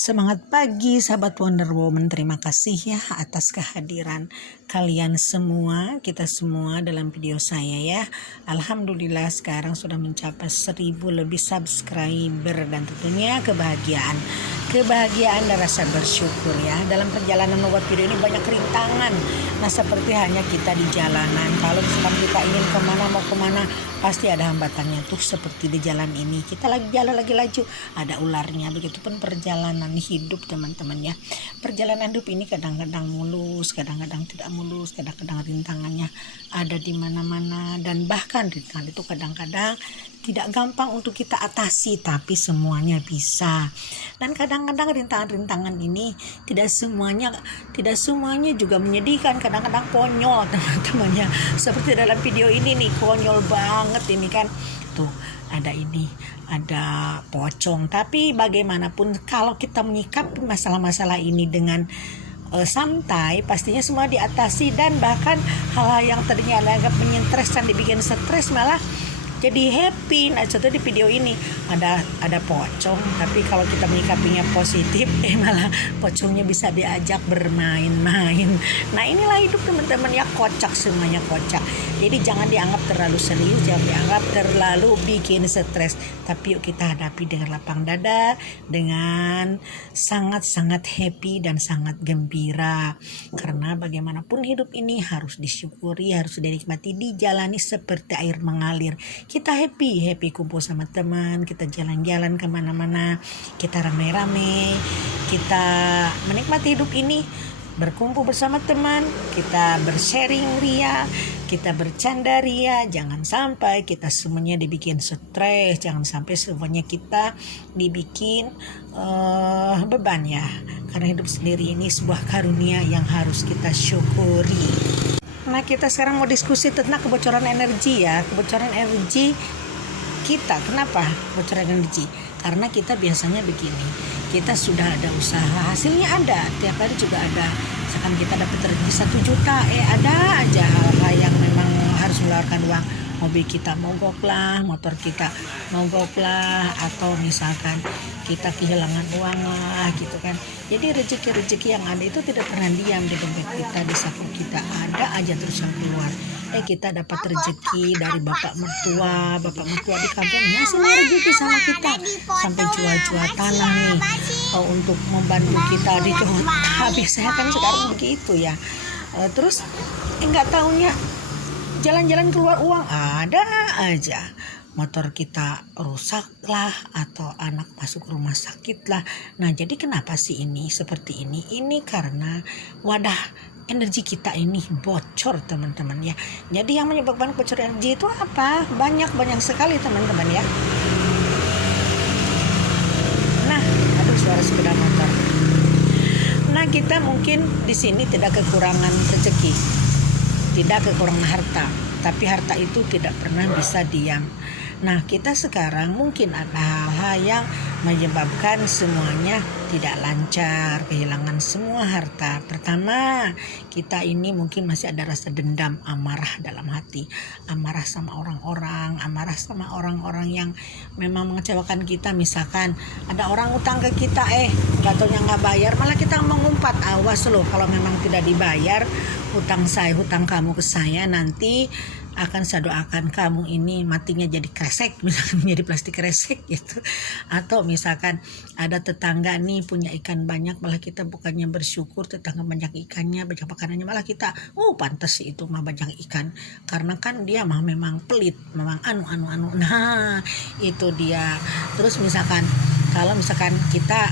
Semangat pagi sahabat Wonder Woman, terima kasih ya atas kehadiran kalian semua, kita semua dalam video saya ya. Alhamdulillah sekarang sudah mencapai 1000 lebih subscriber dan tentunya kebahagiaan dan rasa bersyukur ya. Dalam perjalanan membuat video ini banyak rintangan. Nah seperti hanya kita di jalanan, kalau misalkan kita ingin kemana mau kemana pasti ada hambatannya tuh, seperti di jalan ini kita lagi jalan lagi laju ada ularnya. Begitupun perjalanan hidup teman-teman ya. Perjalanan hidup ini kadang-kadang mulus, kadang-kadang tidak mulus, kadang-kadang rintangannya ada di mana-mana, dan bahkan rintangan itu kadang-kadang tidak gampang untuk kita atasi, tapi semuanya bisa. Dan kadang-kadang rintangan-rintangan ini tidak semuanya juga menyedihkan, kadang-kadang konyol teman-teman ya. Seperti dalam video ini nih, konyol banget ini kan. Tuh, ada pocong, tapi bagaimanapun kalau kita menyikapi masalah-masalah ini dengan santai, pastinya semua diatasi, dan bahkan hal-hal yang tadinya agak menyentreskan dibikin stres malah jadi happy. Nah contoh di video ini ada pocong, tapi kalau kita menyikapinya positif malah pocongnya bisa diajak bermain-main. Nah inilah hidup teman-teman ya, kocak, semuanya kocak. Jadi jangan dianggap terlalu serius, jangan dianggap terlalu bikin stres, tapi yuk kita hadapi dengan lapang dada, dengan sangat-sangat happy dan sangat gembira. Karena bagaimanapun hidup ini harus disyukuri, harus dinikmati, dijalani seperti air mengalir. Kita happy kumpul sama teman, kita jalan-jalan kemana-mana, kita rame-rame, kita menikmati hidup ini, berkumpul bersama teman, kita bersharing ria, kita bercanda ria. Jangan sampai kita semuanya dibikin stres, jangan sampai semuanya kita dibikin beban ya. Karena hidup sendiri ini sebuah karunia yang harus kita syukuri. Nah kita sekarang mau diskusi tentang kebocoran energi ya. Kebocoran energi kita, kenapa kebocoran energi? Karena kita biasanya begini, kita sudah ada usaha, hasilnya ada, tiap hari juga ada. Misalkan kita dapat rezeki 1 juta, ada aja hal-hal yang memang harus mengeluarkan uang. Mobil kita mogok lah, motor kita mogok lah, atau misalkan kita kehilangan uang lah gitu kan. Jadi rezeki-rezeki yang ada itu tidak pernah diam di dompet kita, di saku kita, ada aja terus yang keluar. Kita dapat rezeki dari bapak mertua di kampung ngasih rezeki sama kita, sampai jual-jual tanah nih untuk membantu kita di kota. Biasanya kan sekarang begitu ya. Terus nggak taunya jalan-jalan keluar uang ada aja. Motor kita rusak lah, atau anak masuk rumah sakit lah. Nah jadi kenapa sih ini seperti ini? Ini karena wadah energi kita ini bocor teman-teman ya. Jadi yang menyebabkan bocor energi itu apa? Banyak sekali teman-teman ya. Nah, aduh suara sepeda motor. Nah kita mungkin di sini tidak kekurangan rezeki, tidak kekurangan harta, tapi harta itu tidak pernah bisa diam. Nah kita sekarang mungkin ada hal-hal yang menyebabkan semuanya tidak lancar, kehilangan semua harta. Pertama, kita ini mungkin masih ada rasa dendam, amarah dalam hati, amarah sama orang-orang, amarah sama orang-orang yang memang mengecewakan kita. Misalkan ada orang utang ke kita, nggak taunya nggak bayar, malah kita mengumpat, awas loh kalau memang tidak dibayar hutang kamu ke saya, nanti akan saya doakan kamu ini matinya jadi kresek, misalkan menjadi plastik kresek gitu. Atau misalkan ada tetangga nih punya ikan banyak, malah kita bukannya bersyukur tetangga banyak ikannya, banyak makanannya, malah kita pantas sih itu mah banyak ikan, karena kan dia mah memang pelit, memang anu. Nah itu dia. Terus misalkan kalau misalkan kita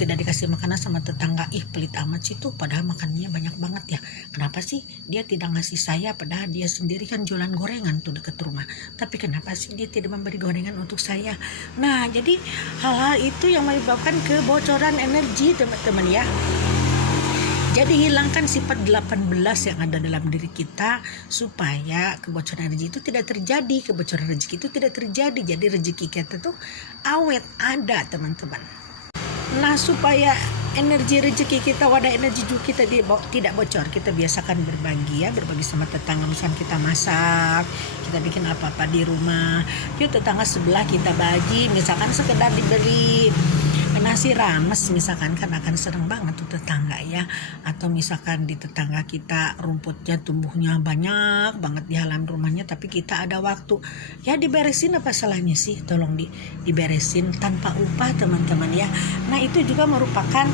tidak dikasih makanan sama tetangga, pelit amat sih tuh, padahal makanannya banyak banget ya, kenapa sih dia tidak ngasih saya, padahal dia sendiri kan jualan gorengan tuh dekat rumah, tapi kenapa sih dia tidak memberi gorengan untuk saya. Nah jadi hal-hal itu yang menyebabkan kebocoran energi teman-teman ya. Jadi hilangkan sifat 18 yang ada dalam diri kita supaya kebocoran energi itu tidak terjadi, kebocoran rezeki itu tidak terjadi. Jadi rezeki kita tuh awet ada teman-teman. Nah supaya energi rezeki kita, wadah energi juga kita tidak bocor, kita biasakan berbagi ya, berbagi sama tetangga. Misalnya kita masak, kita bikin apa-apa di rumah, yuk tetangga sebelah kita bagi, misalkan sekedar diberi nasi rames misalkan kan akan seneng banget tuh tetangga ya. Atau misalkan di tetangga kita rumputnya tumbuhnya banyak banget di halaman rumahnya, tapi kita ada waktu ya diberesin, apa salahnya sih, tolong diberesin tanpa upah teman-teman ya. Nah itu juga merupakan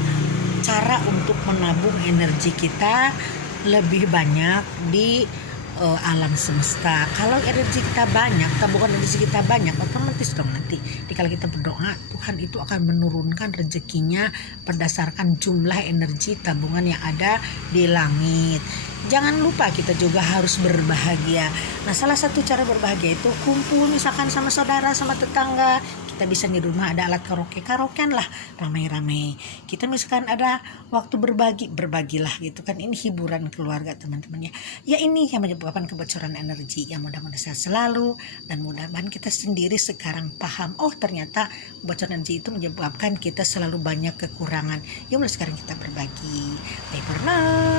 cara untuk menabung energi kita lebih banyak di alam semesta. Kalau energi kita banyak, tabungan energi kita banyak, otomatis dong nanti kalau kita berdoa, Tuhan itu akan menurunkan rezekinya berdasarkan jumlah energi tabungan yang ada di langit. Jangan lupa kita juga harus berbahagia. Nah, salah satu cara berbahagia itu kumpul misalkan sama saudara, sama tetangga. Kita bisa di rumah ada alat karaokean lah, ramai-ramai. Kita misalkan ada waktu berbagilah gitu kan. Ini hiburan keluarga teman-teman ya. Ya ini yang menyebabkan kebocoran energi. Ya mudah-mudahan sehat selalu, dan mudah-mudahan kita sendiri sekarang paham. Oh ternyata kebocoran energi itu menyebabkan kita selalu banyak kekurangan. Ya mulai sekarang kita berbagi. Bye for now.